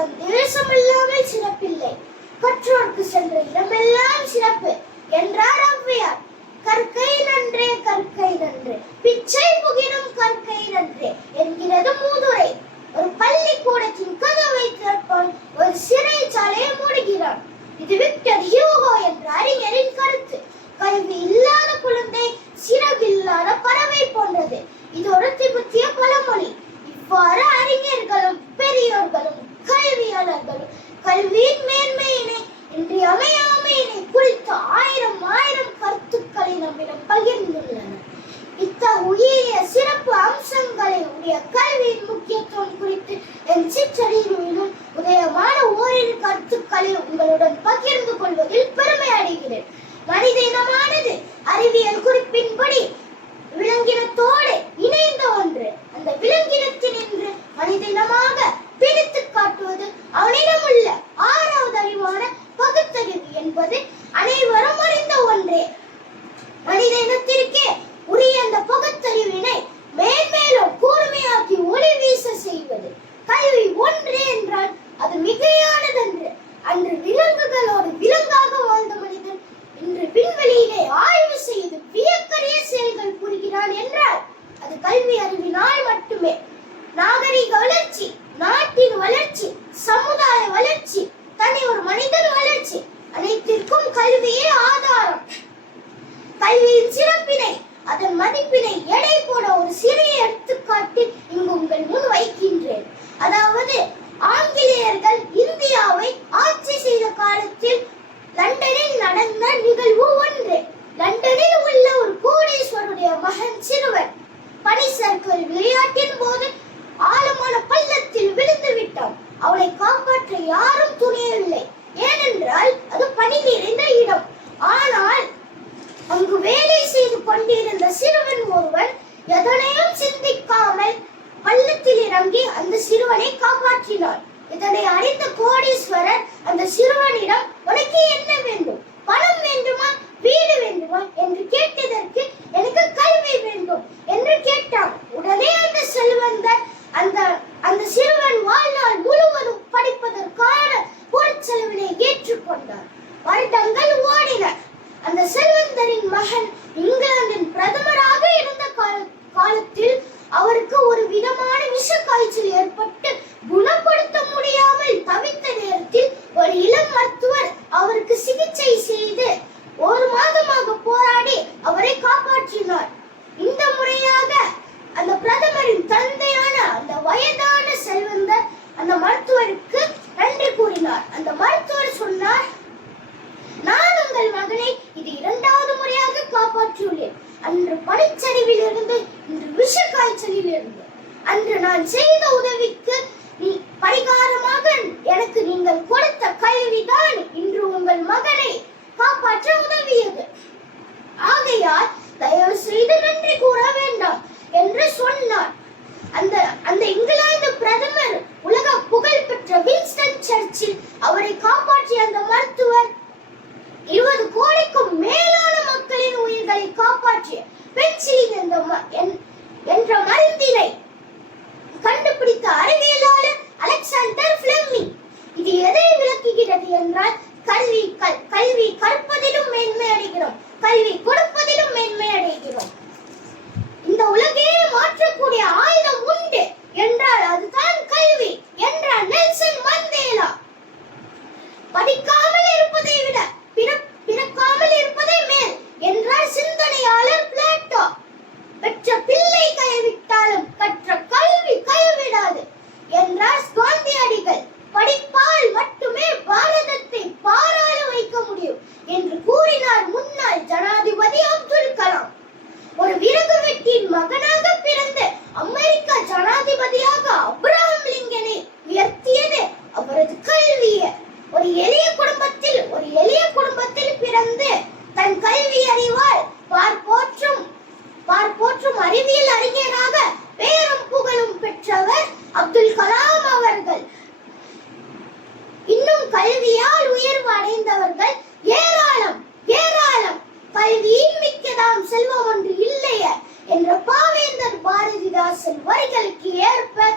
தம் இல்லாமல் சிறப்பில்லை. கற்றோர்க்கு சென்ற இடமெல்லாம் சிறப்பு என்றார் ஔவையார். கற்கை நன்றே கற்கை நன்று. பிச்சை புகினும் கற்கை நன்றே என்கிறது மூதுரை. ஒரு பள்ளிக்கூடத்தின் கதவை திறப்பான் ஒரு சிறைச்சாலையை மூடுகிறான். இது விக்டர் ஹியூகோ என்ற அறிஞரின் கருத்து. கல்வி இல்லாத குழந்தை சிறகில்லாத பறவை போன்றது. இது ஒரு திபெத்திய பழமொழி. இவ்வாறு அறிஞர்களும் பெரியோர்களும் கல்வியாளர்களும் கல்வியின் மேன்மையினை இன்றியமையாமையினை குறித்த ஆயிரம் ஆயிரம் கருத்துக்களை நம்மிடம் இத்தகைய சிறப்பு அம்சங்களை உடைய கல்வியின் முக்கியத்துவம் குறித்து என் சிற்றறிவிலும் உதயமான உங்களுடன் பகிர்ந்து கொள்வதில் பெருமை அடைகிறேன். மனித இனமானது அறிவியல் குறிப்பின்படி விலங்கினத்தோடு இணைந்த ஒன்று. அந்த விலங்கினத்தினின்று மனித இனமாக பிரித்து காட்டுவது அவனிடம் உள்ள ஆறாவது அறிவான பகுத்தறிவு என்பது அனைவரும் அறிந்த ஒன்றே. மனித இனத்திற்கே உரிய அந்த பகுத்தறிவினை மேன்மேலும் கூர்மையாக்கி ஒளி வீச செய்வது. கல்வி ஒன்றே என்றால் அதன் எடை போட ஒரு சிறிய எடுத்துக்காட்டு இங்கு உங்கள் முன் வைக்கின்றேன். அதாவது ஆங்கிலேயர்கள் இந்தியாவை ஆட்சி செய்த காலத்தில் லண்டனில் நடந்த நிகழ்வு ஒன்று. லண்டனில் உள்ள ஒரு கோடீஸ்வருடைய மகன் சிறுவன். பனி சர்க்கிள் விளையாட்டின் போது ஆழமான பள்ளத்தில் விழுந்து விட்டான். அவனை காப்பாற்ற யாரும் துணியவில்லை ஏனென்றால் அது பனி நிறைந்த இடம். ஆனால் அங்கு வேலை செய்து கொண்டிருந்த சிறுவன் ஒருவன் எதனையும் சிந்திக்காமல் பள்ளத்தில் இறங்கி அந்த சிறுவனை காப்பாற்றினார் இதனை அறிந்த கோடீஸ்வரர் அந்த சிறுவனிடம் உனக்கு என்ன வேண்டும்? பணம் வேண்டுமா? வீடு வேண்டுமா? என்று கேட்டதற்கு எனக்கு கல்வி வேண்டும் என்று கேட்டான் உடனே அந்த செல்வந்தர் அந்த அந்த சிறுவன் வாழ்நாள் முழுவதும் படிப்பதற்கான பொருட்செலவினை ஏற்றுக்கொண்டார் வருடங்கள் ஓடின அந்த செல்வந்தரின் மகன் இங்கிலாந்தின் பிரதமராக இருந்த கால- காலத்தில் அவருக்கு ஒரு விதமான விஷ காய்ச்சல் ஏற்பட்டு குணப்படுத்த முடியாமல் தவித்து நேரத்தில் ஒரு இளம் மருத்துவர் அவருக்கு சிகிச்சை செய்து ஒரு மாதமாக போராடி அவரை காப்பாற்றினார் இந்த முறையாக அந்த பிரதமரின் தந்தையான அந்த வயதான செல்வந்தர் அந்த மருத்துவருக்கு நன்றி கூறினார் அந்த மருத்துவர் சொன்னார் நான் உங்கள் மகனை இது இரண்டாவது முறையாக காப்பாற்றியுள்ளேன் மலைச்சரிவில் இருந்து இன்று விஷ காய்ச்சலில் இருந்து அன்று நான் செய்த உதவிக்கு நீ பரிகாரமாக எனக்கு நீங்கள் கொடுத்த கல்விதான் இன்று உங்கள் மகனை காப்பாற்ற கண்டுபிடித்த அறிவியலாளர் அலெக்சாண்டர் பிளெமிங் இது எதை விளக்குகிறது என்றால் கல்வி கல்- கல்வி கற்பதிலும் மேன்மை அடைகிறோம். கல்வி கொடுப்பதிலும் மேன்மை அடைகிறோம். மற்றும் அறிவியல் அறிஞராக பேரும் புகழும் பெற்றவர் அப்துல் கலாம் அவர்கள். இன்னும் கல்வியால் உயர்வு அடைந்தவர்கள் ஏராளம் ஏராளம். கல்வியின் மிக்கதாம் செல்வம் ஒன்று இல்லையே என்ற பாவேந்தர் பாரதிதாசன் வரிகளுக்கு ஏற்ப